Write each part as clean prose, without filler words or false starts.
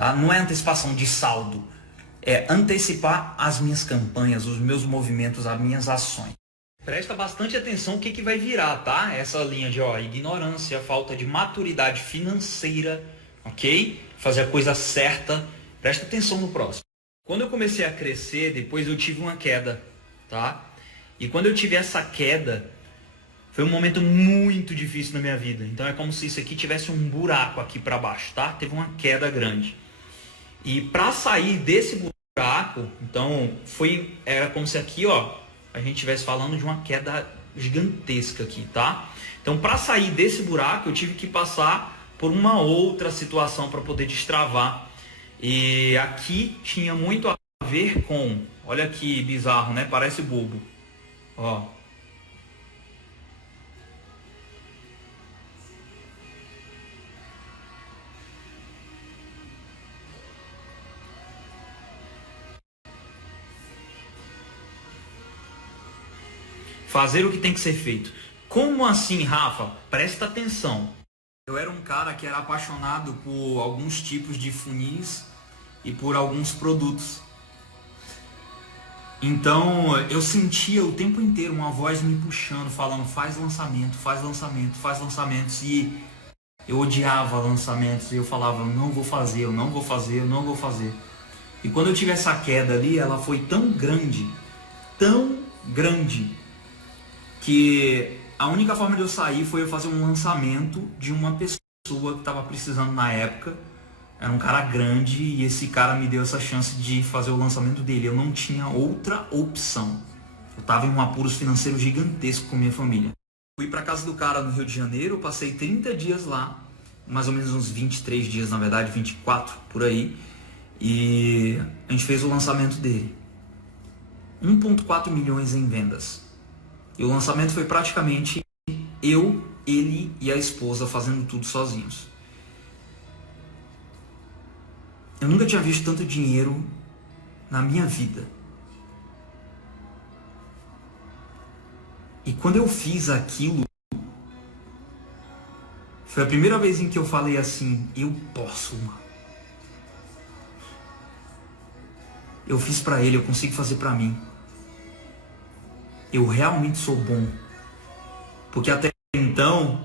tá? Não é antecipação de saldo, é antecipar as minhas campanhas, os meus movimentos, as minhas ações. Presta bastante atenção o que vai virar, tá? Essa linha de ignorância, falta de maturidade financeira, ok? Fazer a coisa certa. Presta atenção no próximo. Quando eu comecei a crescer, depois eu tive uma queda, tá? E quando eu tive essa queda, foi um momento muito difícil na minha vida. Então é como se isso aqui tivesse um buraco aqui para baixo, tá? Teve uma queda grande. E para sair desse buraco, então era como se aqui, a gente estivesse falando de uma queda gigantesca aqui, tá? Então para sair desse buraco, eu tive que passar por uma outra situação para poder destravar. E aqui tinha muito a ver com, olha que bizarro, né? Parece bobo. Ó. Fazer o que tem que ser feito. Como assim, Rafa? Presta atenção. Eu era um cara que era apaixonado por alguns tipos de funis e por alguns produtos. Então eu sentia o tempo inteiro uma voz me puxando, falando faz lançamento, faz lançamento, faz lançamentos. E eu odiava lançamentos e eu falava, eu não vou fazer, eu não vou fazer, eu não vou fazer. E quando eu tive essa queda ali, ela foi tão grande, que a única forma de eu sair foi eu fazer um lançamento de uma pessoa que estava precisando na época. Era um cara grande e esse cara me deu essa chance de fazer o lançamento dele. Eu não tinha outra opção. Eu estava em um apuros financeiro gigantesco com minha família. Fui para casa do cara no Rio de Janeiro, passei 30 dias lá, mais ou menos uns 23 dias, na verdade, 24 por aí. E a gente fez o lançamento dele. 1,4 milhões em vendas. E o lançamento foi praticamente eu, ele e a esposa fazendo tudo sozinhos. Eu nunca tinha visto tanto dinheiro na minha vida. E quando eu fiz aquilo, foi a primeira vez em que eu falei assim, eu posso, mano. Eu fiz pra ele, eu consigo fazer pra mim. Eu realmente sou bom. Porque até então,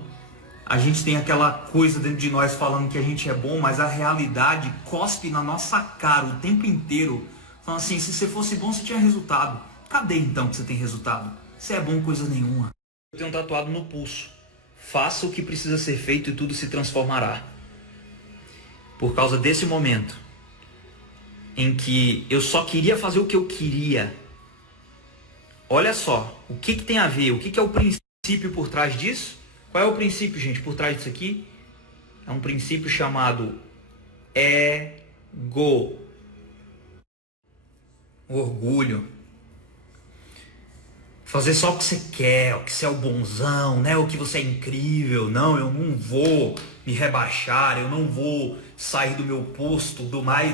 a gente tem aquela coisa dentro de nós falando que a gente é bom, mas a realidade cospe na nossa cara o tempo inteiro. Falando assim, se você fosse bom, você tinha resultado. Cadê então que você tem resultado? Você é bom coisa nenhuma. Eu tenho tatuado no pulso. Faça o que precisa ser feito e tudo se transformará. Por causa desse momento em que eu só queria fazer o que eu queria. Olha só, o que tem a ver? O que é o princípio por trás disso? Qual é o princípio, gente, por trás disso aqui? É um princípio chamado ego. Orgulho. Fazer só o que você quer, o que você é o bonzão, né? O que você é incrível. Não, eu não vou me rebaixar, eu não vou sair do meu posto,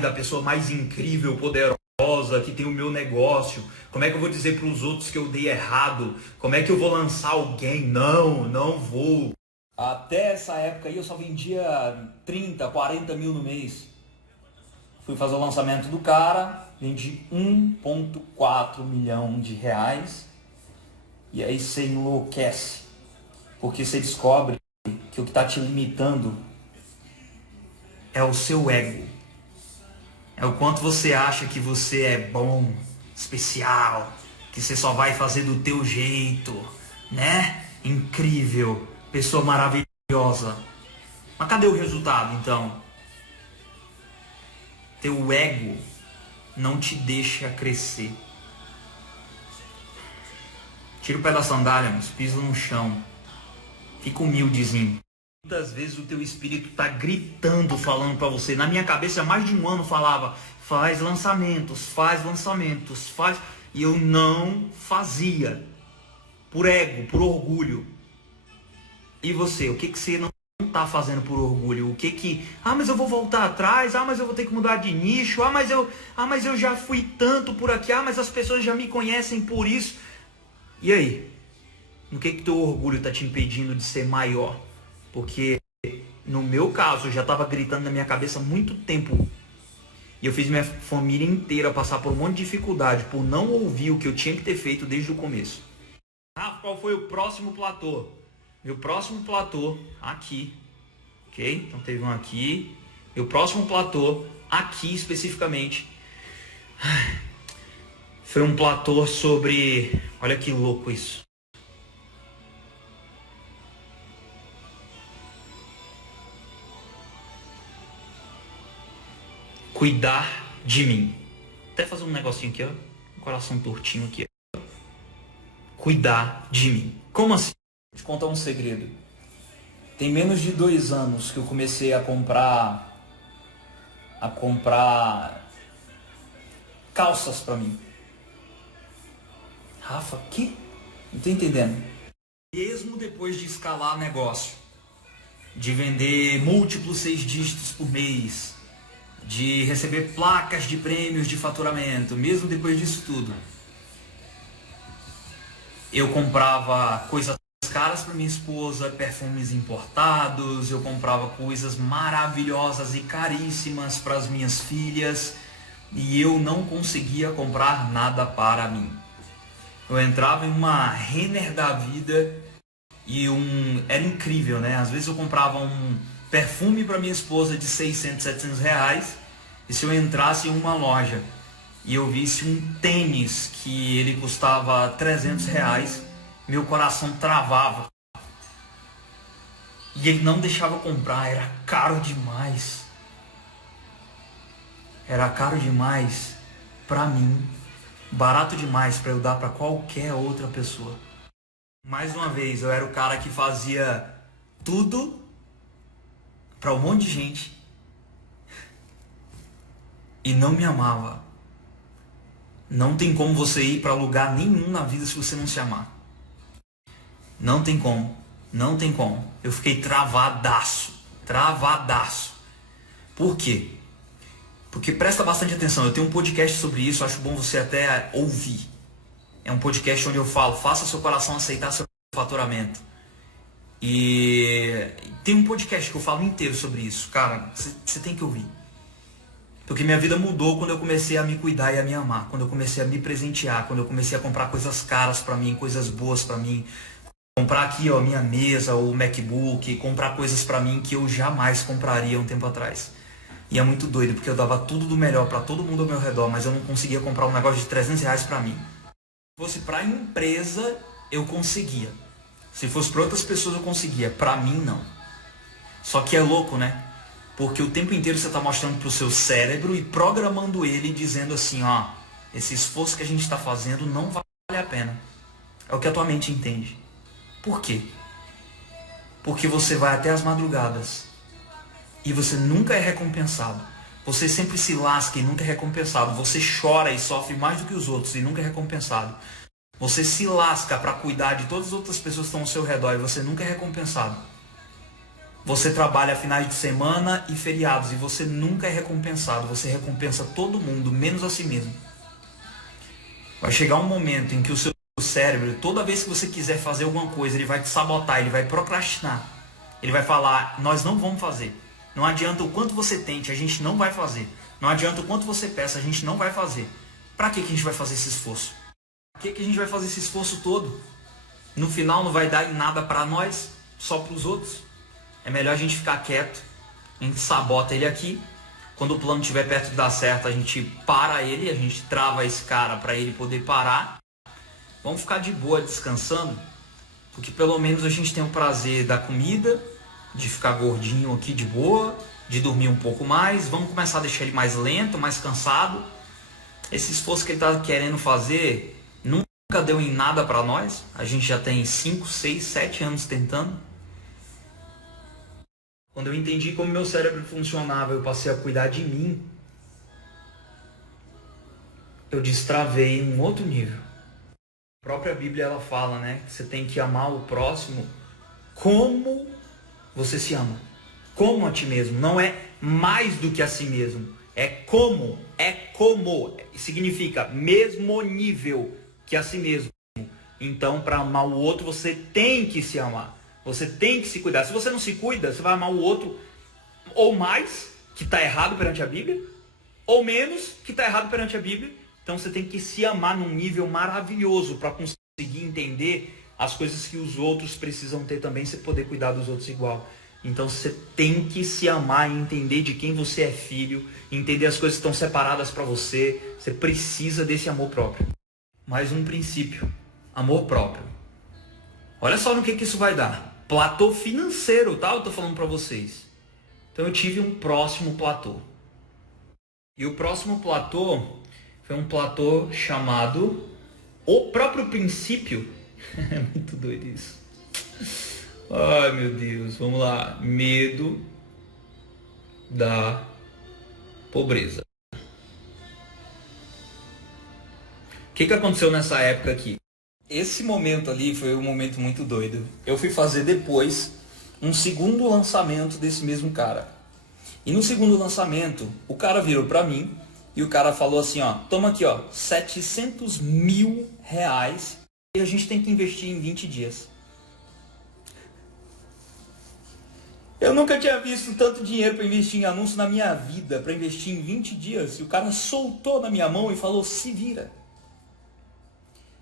da pessoa mais incrível, poderosa, que tem o meu negócio. Como é que eu vou dizer para os outros que eu dei errado? Como é que eu vou lançar alguém? Não vou. Até essa época aí eu só vendia 30, 40 mil no mês. Fui fazer o lançamento do cara, vendi 1,4 milhão de reais. E aí você enlouquece. Porque você descobre que o que está te limitando é o seu ego. É o quanto você acha que você é bom, especial, que você só vai fazer do teu jeito, né? Incrível, pessoa maravilhosa. Mas cadê o resultado, então? Teu ego não te deixa crescer. Tira o pé da sandália, mas pisa no chão. Fica humildezinho. Muitas vezes o teu espírito está gritando, falando para você. Na minha cabeça, há mais de um ano falava, faz lançamentos, faz. E eu não fazia. Por ego, por orgulho. E você, o que você não está fazendo por orgulho? O que mas eu vou voltar atrás, mas eu vou ter que mudar de nicho, mas eu já fui tanto por aqui, mas as pessoas já me conhecem por isso. E aí? O que teu orgulho está te impedindo de ser maior? Porque no meu caso, eu já estava gritando na minha cabeça há muito tempo. E eu fiz minha família inteira passar por um monte de dificuldade por não ouvir o que eu tinha que ter feito desde o começo. Rafa, qual foi o próximo platô? Meu próximo platô, aqui. Ok? Então teve um aqui. Meu próximo platô, aqui especificamente, foi um platô sobre... Olha que louco isso. Cuidar de mim. Até fazer um negocinho aqui, ó. Um coração tortinho aqui, ó. Cuidar de mim. Como assim? Vou te contar um segredo. Tem menos de 2 anos que eu comecei a comprar calças pra mim. Rafa, que? Não tô entendendo. Mesmo depois de escalar negócio, de vender múltiplos 6 dígitos por mês, de receber placas de prêmios de faturamento, mesmo depois disso tudo, eu comprava coisas caras para minha esposa, perfumes importados, eu comprava coisas maravilhosas e caríssimas para as minhas filhas, e eu não conseguia comprar nada para mim. Eu entrava em uma Renner da vida e era incrível, né? Às vezes eu comprava um perfume para minha esposa de 600, 700 reais, e se eu entrasse em uma loja e eu visse um tênis que ele custava 300 reais, meu coração travava. E ele não deixava eu comprar, era caro demais. Era caro demais para mim, barato demais para eu dar para qualquer outra pessoa. Mais uma vez, eu era o cara que fazia tudo para um monte de gente e não me amava. Não tem como você ir para lugar nenhum na vida se você não se amar. Não tem como. Não tem como. Eu fiquei travadaço. Travadaço. Por quê? Porque presta bastante atenção. Eu tenho um podcast sobre isso. Acho bom você até ouvir. É um podcast onde eu falo: faça seu coração aceitar seu faturamento. E tem um podcast que eu falo inteiro sobre isso. Cara, você tem que ouvir. Porque minha vida mudou quando eu comecei a me cuidar e a me amar. Quando eu comecei a me presentear. Quando eu comecei a comprar coisas caras pra mim. Coisas boas pra mim. Comprar aqui, ó, minha mesa, o MacBook. Comprar coisas pra mim que eu jamais compraria um tempo atrás. E é muito doido, porque eu dava tudo do melhor pra todo mundo ao meu redor, mas eu não conseguia comprar um negócio de 300 reais pra mim. Se fosse pra empresa, eu conseguia. Se fosse pra outras pessoas, eu conseguia. Pra mim, não. Só que é louco, né? Porque o tempo inteiro você tá mostrando pro seu cérebro e programando ele, dizendo assim, ó, esse esforço que a gente tá fazendo não vale a pena. É o que a tua mente entende. Por quê? Porque você vai até as madrugadas e você nunca é recompensado. Você sempre se lasca e nunca é recompensado. Você chora e sofre mais do que os outros e nunca é recompensado. Você se lasca para cuidar de todas as outras pessoas que estão ao seu redor e você nunca é recompensado. Você trabalha finais de semana e feriados e você nunca é recompensado. Você recompensa todo mundo, menos a si mesmo. Vai chegar um momento em que o seu cérebro, toda vez que você quiser fazer alguma coisa, ele vai te sabotar, ele vai procrastinar. Ele vai falar: nós não vamos fazer. Não adianta o quanto você tente, a gente não vai fazer. Não adianta o quanto você peça, a gente não vai fazer. Para que a gente vai fazer esse esforço? Para que a gente vai fazer esse esforço todo? No final não vai dar em nada para nós, só para os outros. É melhor a gente ficar quieto, a gente sabota ele aqui. Quando o plano estiver perto de dar certo, a gente para ele, a gente trava esse cara para ele poder parar. Vamos ficar de boa descansando, porque pelo menos a gente tem o prazer da comida, de ficar gordinho aqui de boa, de dormir um pouco mais. Vamos começar a deixar ele mais lento, mais cansado. Esse esforço que ele está querendo fazer nunca deu em nada para nós. A gente já tem 5, 6, 7 anos tentando. Quando eu entendi como meu cérebro funcionava, eu passei a cuidar de mim. Eu destravei em um outro nível. A própria Bíblia ela fala, né, que você tem que amar o próximo como você se ama. Como a ti mesmo. Não é mais do que a si mesmo. É como. Significa mesmo nível que a si mesmo. Então, para amar o outro, você tem que se amar. Você tem que se cuidar. Se você não se cuida, você vai amar o outro ou mais, que está errado perante a Bíblia, ou menos, que está errado perante a Bíblia. Então você tem que se amar num nível maravilhoso para conseguir entender as coisas que os outros precisam ter também, você poder cuidar dos outros igual. Então você tem que se amar e entender de quem você é filho, entender as coisas que estão separadas para você. Você precisa desse amor próprio. Mais um princípio, amor próprio. Olha só no que isso vai dar. Platô financeiro, tá? Eu tô falando para vocês. Então eu tive um próximo platô. E o próximo platô foi um platô chamado o próprio princípio. É muito doido isso. Ai meu Deus, vamos lá. Medo da pobreza. O que aconteceu nessa época aqui? Esse momento ali foi um momento muito doido. Eu fui fazer depois um segundo lançamento desse mesmo cara. E no segundo lançamento, o cara virou pra mim e o cara falou assim, ó, toma aqui, ó, 700 mil reais e a gente tem que investir em 20 dias. Eu nunca tinha visto tanto dinheiro para investir em anúncio na minha vida, para investir em 20 dias. E o cara soltou na minha mão e falou, se vira.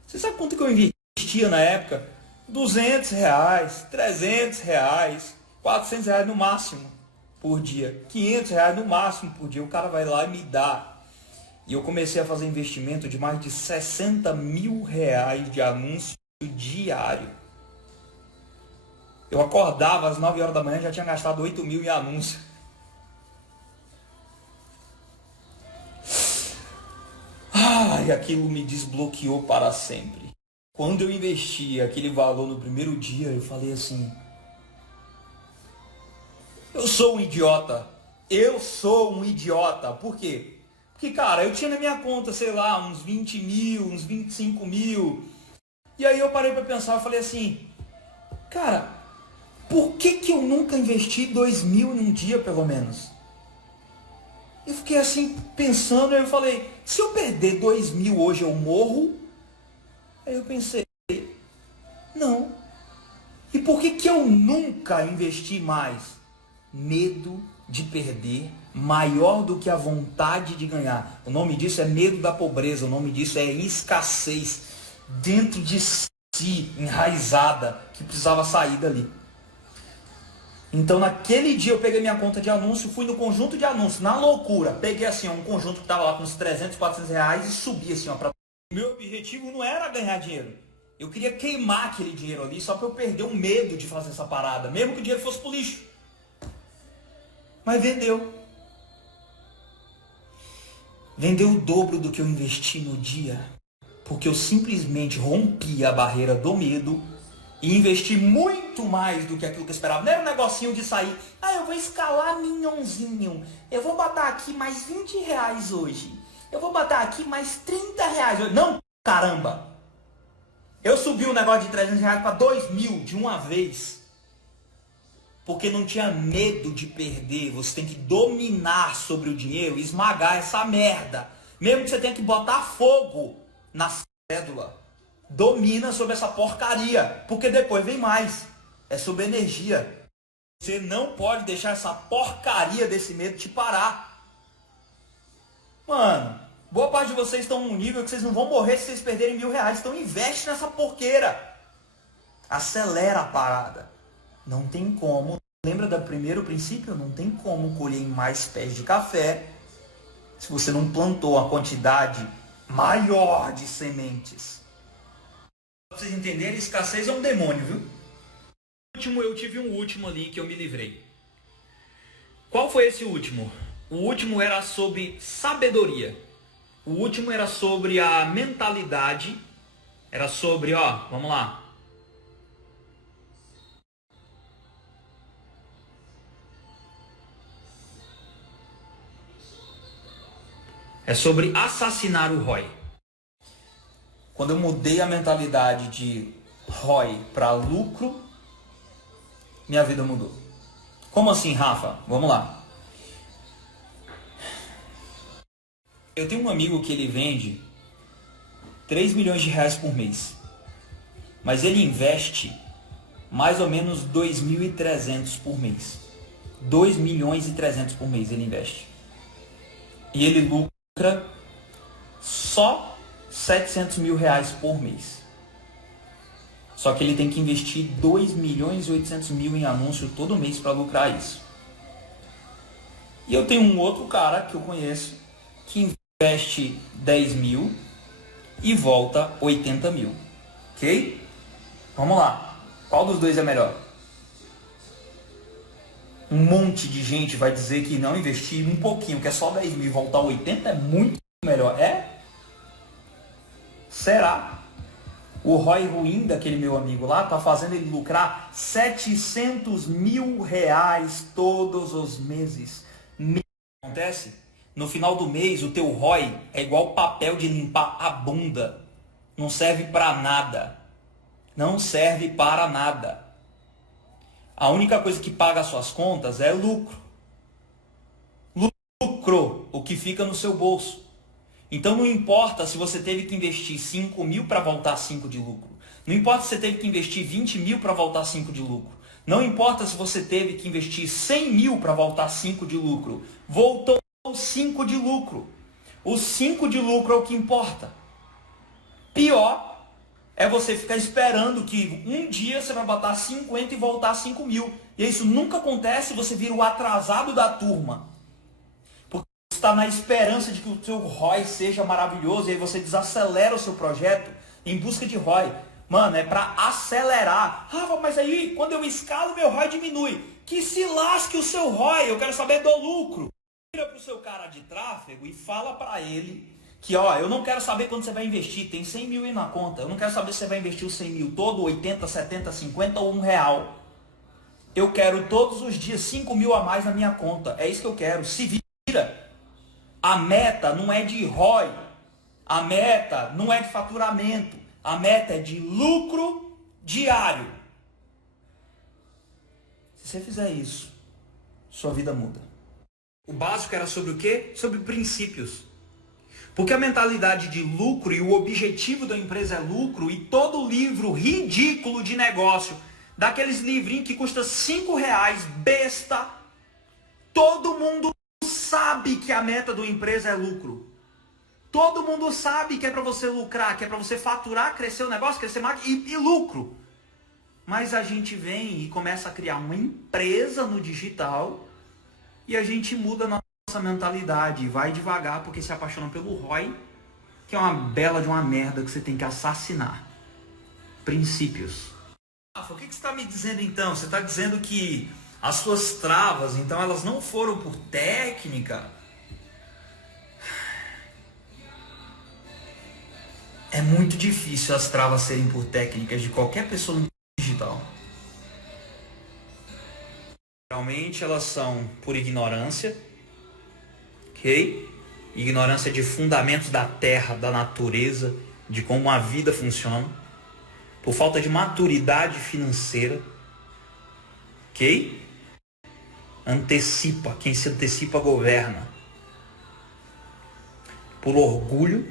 Você sabe quanto que eu investia na época? 200 reais, 300 reais, 400 reais no máximo por dia. 500 reais no máximo por dia. O cara vai lá e me dá. E eu comecei a fazer investimento de mais de 60 mil reais de anúncio diário. Eu acordava às 9 horas da manhã e já tinha gastado 8 mil em anúncio. E aquilo me desbloqueou para sempre. Quando eu investi aquele valor no primeiro dia, eu falei assim, eu sou um idiota. Eu sou um idiota. Por quê? Porque, cara, eu tinha na minha conta, sei lá, uns 20 mil, uns 25 mil. E aí eu parei para pensar, eu falei assim, cara, por que eu nunca investi 2 mil num dia, pelo menos? Eu fiquei assim, pensando, aí eu falei, se eu perder 2 mil hoje, eu morro? Aí eu pensei, não. E por que eu nunca investi mais? Medo de perder maior do que a vontade de ganhar. O nome disso é medo da pobreza, o nome disso é escassez dentro de si, enraizada, que precisava sair dali. Então naquele dia eu peguei minha conta de anúncio, fui no conjunto de anúncios, na loucura, peguei assim ó, um conjunto que estava lá com uns 300, 400 reais e subi assim ó. Meu objetivo não era ganhar dinheiro, eu queria queimar aquele dinheiro ali só para eu perder o medo de fazer essa parada, mesmo que o dinheiro fosse pro lixo. Mas vendeu. Vendeu o dobro do que eu investi no dia, porque eu simplesmente rompi a barreira do medo e investi muito mais do que aquilo que eu esperava. Não era um negocinho de sair, eu vou escalar minhãozinho, eu vou botar aqui mais 20 reais hoje, eu vou botar aqui mais 30 reais hoje. Não, caramba! Eu subi o negócio de 300 reais para 2 mil de uma vez, porque não tinha medo de perder. Você tem que dominar sobre o dinheiro, esmagar essa merda, mesmo que você tenha que botar fogo na cédula. Domina sobre essa porcaria, porque depois vem mais. É sobre energia. Você não pode deixar essa porcaria desse medo te parar. Mano, boa parte de vocês estão num nível que vocês não vão morrer se vocês perderem 1.000 reais. Então investe nessa porqueira. Acelera a parada. Não tem como. Lembra do primeiro princípio? Não tem como colher mais pés de café se você não plantou a quantidade maior de sementes. Pra vocês entenderem, escassez é um demônio, viu? Eu tive um último ali que eu me livrei. Qual foi esse último? O último era sobre sabedoria. O último era sobre a mentalidade. Era sobre, vamos lá. É sobre assassinar o ROI. Quando eu mudei a mentalidade de ROI para lucro, minha vida mudou. Como assim, Rafa? Vamos lá. Eu tenho um amigo que ele vende 3 milhões de reais por mês. Mas ele investe mais ou menos 2.300 por mês. 2 milhões e 300 por mês ele investe. e ele lucra só R$ 700.000 por mês. Só que ele tem que investir 2.800.000 em anúncio todo mês para lucrar isso. E eu tenho um outro cara que eu conheço que investe 10 mil e volta 80 mil. Ok? Vamos lá. Qual dos dois é melhor? Um monte de gente vai dizer que não investir um pouquinho, que é só 10 mil e voltar 80 é muito melhor. É? Será? O ROI ruim daquele meu amigo lá tá fazendo ele lucrar R$ 700.000 todos os meses. O que acontece? No final do mês, o teu ROI é igual papel de limpar a bunda. Não serve para nada. Não serve para nada. A única coisa que paga as suas contas é lucro. Lucro, o que fica no seu bolso. Então não importa se você teve que investir 5 mil para voltar 5 de lucro. Não importa se você teve que investir 20 mil para voltar 5 de lucro. Não importa se você teve que investir 100 mil para voltar 5 de lucro. Voltou 5 de lucro. Os 5 de lucro é o que importa. Pior é você ficar esperando que um dia você vai botar 50 e voltar 5 mil. E isso nunca acontece, você vira o atrasado da turma. Porque você está na esperança de que o seu ROI seja maravilhoso e aí você desacelera o seu projeto em busca de ROI. Mano, é para acelerar. Rafa, mas aí quando eu escalo, meu ROI diminui. Que se lasque o seu ROI, eu quero saber do lucro. Vira para o seu cara de tráfego e fala para ele que, ó, eu não quero saber quando você vai investir, tem 100 mil aí na conta. Eu não quero saber se você vai investir os 100 mil todo, 80, 70, 50 ou R$ 1. Eu quero todos os dias 5 mil a mais na minha conta. É isso que eu quero. Se vira. A meta não é de ROI. A meta não é de faturamento. A meta é de lucro diário. Se você fizer isso, sua vida muda. O básico era sobre o quê? Sobre princípios. Porque a mentalidade de lucro e o objetivo da empresa é lucro, e todo livro ridículo de negócio, daqueles livrinhos que custa R$ 5, besta, todo mundo sabe que a meta da empresa é lucro. Todo mundo sabe que é para você lucrar, que é para você faturar, crescer o negócio, crescer mais e lucro. Mas a gente vem e começa a criar uma empresa no digital e a gente muda a nossa mentalidade, vai devagar porque se apaixona pelo ROI, que é uma bela de uma merda que você tem que assassinar. Princípios. Rafa, o que você está me dizendo então? Você está dizendo que as suas travas, então, elas não foram por técnica? É muito difícil as travas serem por técnicas de qualquer pessoa no digital. Geralmente elas são por ignorância, ok? Ignorância de fundamentos da terra, da natureza, de como a vida funciona. Por falta de maturidade financeira, ok? Antecipa, quem se antecipa governa. Por orgulho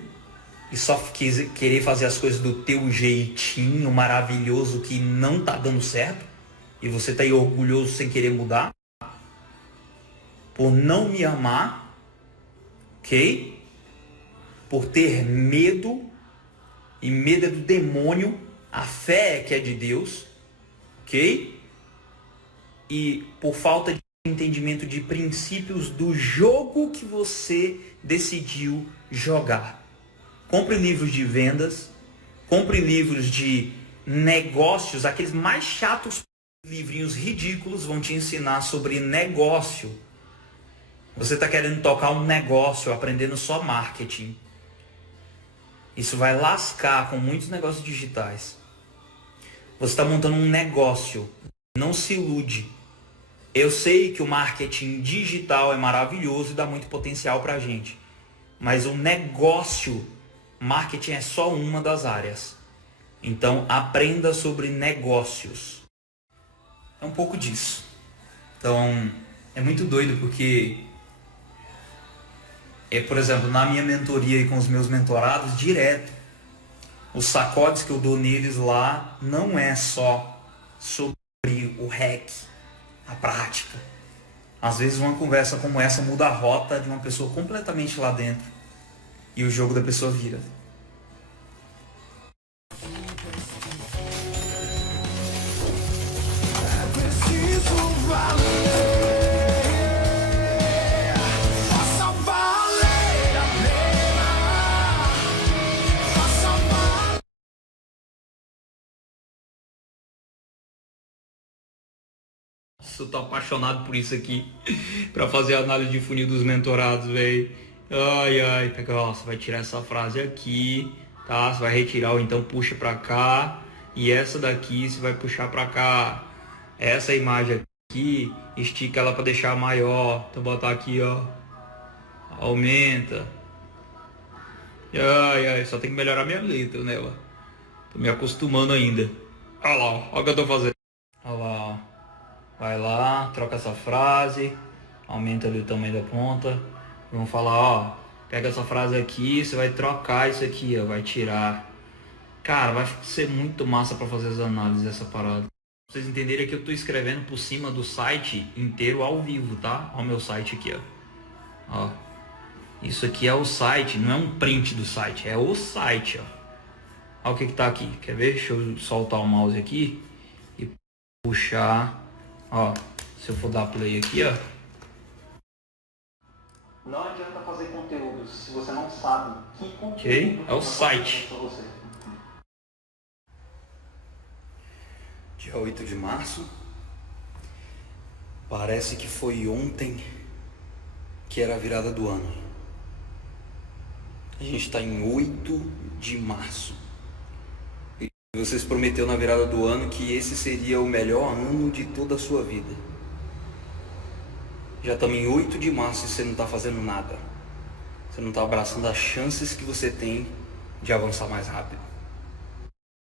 e só querer fazer as coisas do teu jeitinho maravilhoso que não tá dando certo e você tá aí orgulhoso sem querer mudar. Por não me amar, ok? Por ter medo, e medo é do demônio, a fé é que é de Deus, ok? E por falta de entendimento de princípios do jogo que você decidiu jogar. Compre livros de vendas, compre livros de negócios, aqueles mais chatos, livrinhos ridículos vão te ensinar sobre negócio. Você está querendo tocar um negócio, aprendendo só marketing. Isso vai lascar com muitos negócios digitais. Você está montando um negócio, não se ilude. Eu sei que o marketing digital é maravilhoso e dá muito potencial para a gente. Mas o negócio, marketing é só uma das áreas. Então aprenda sobre negócios. É um pouco disso. Então é muito doido porque, por exemplo, na minha mentoria e com os meus mentorados, direto, os sacodes que eu dou neles lá não é só sobre o hack, a prática. Às vezes uma conversa como essa muda a rota de uma pessoa completamente lá dentro e o jogo da pessoa vira. Eu tô apaixonado por isso aqui, pra fazer a análise de funil dos mentorados, velho. Ai, ai, pega, ó, você vai tirar essa frase aqui, tá? Você vai retirar ou então puxa pra cá. E essa daqui você vai puxar pra cá. Essa imagem aqui, estica ela pra deixar maior. Então botar aqui, ó. Aumenta. Ai, ai, só tem que melhorar minha letra nela. Tô me acostumando ainda. Olha lá, ó, olha o que eu tô fazendo. Olha lá, ó. Vai lá, troca essa frase, aumenta ali o tamanho da ponta. Vamos falar, ó, pega essa frase aqui, você vai trocar isso aqui, ó, vai tirar. Cara, vai ser muito massa para fazer as análises dessa parada. Pra vocês entenderem que eu tô escrevendo por cima do site inteiro ao vivo, tá? Ó o meu site aqui, ó. Ó. Isso aqui é o site, não é um print do site, é o site, ó. Olha o que que tá aqui. Quer ver? Deixa eu soltar o mouse aqui e puxar. Ó, se eu for dar play aqui, ó. Não adianta fazer conteúdo se você não sabe que conteúdo. Ok, é o site. Dia 8 de março. Parece que foi ontem que era a virada do ano. A gente está em 8 de março. Vocês prometeu na virada do ano que esse seria o melhor ano de toda a sua vida. Já estamos em 8 de março e você não está fazendo nada. Você não está abraçando as chances que você tem de avançar mais rápido.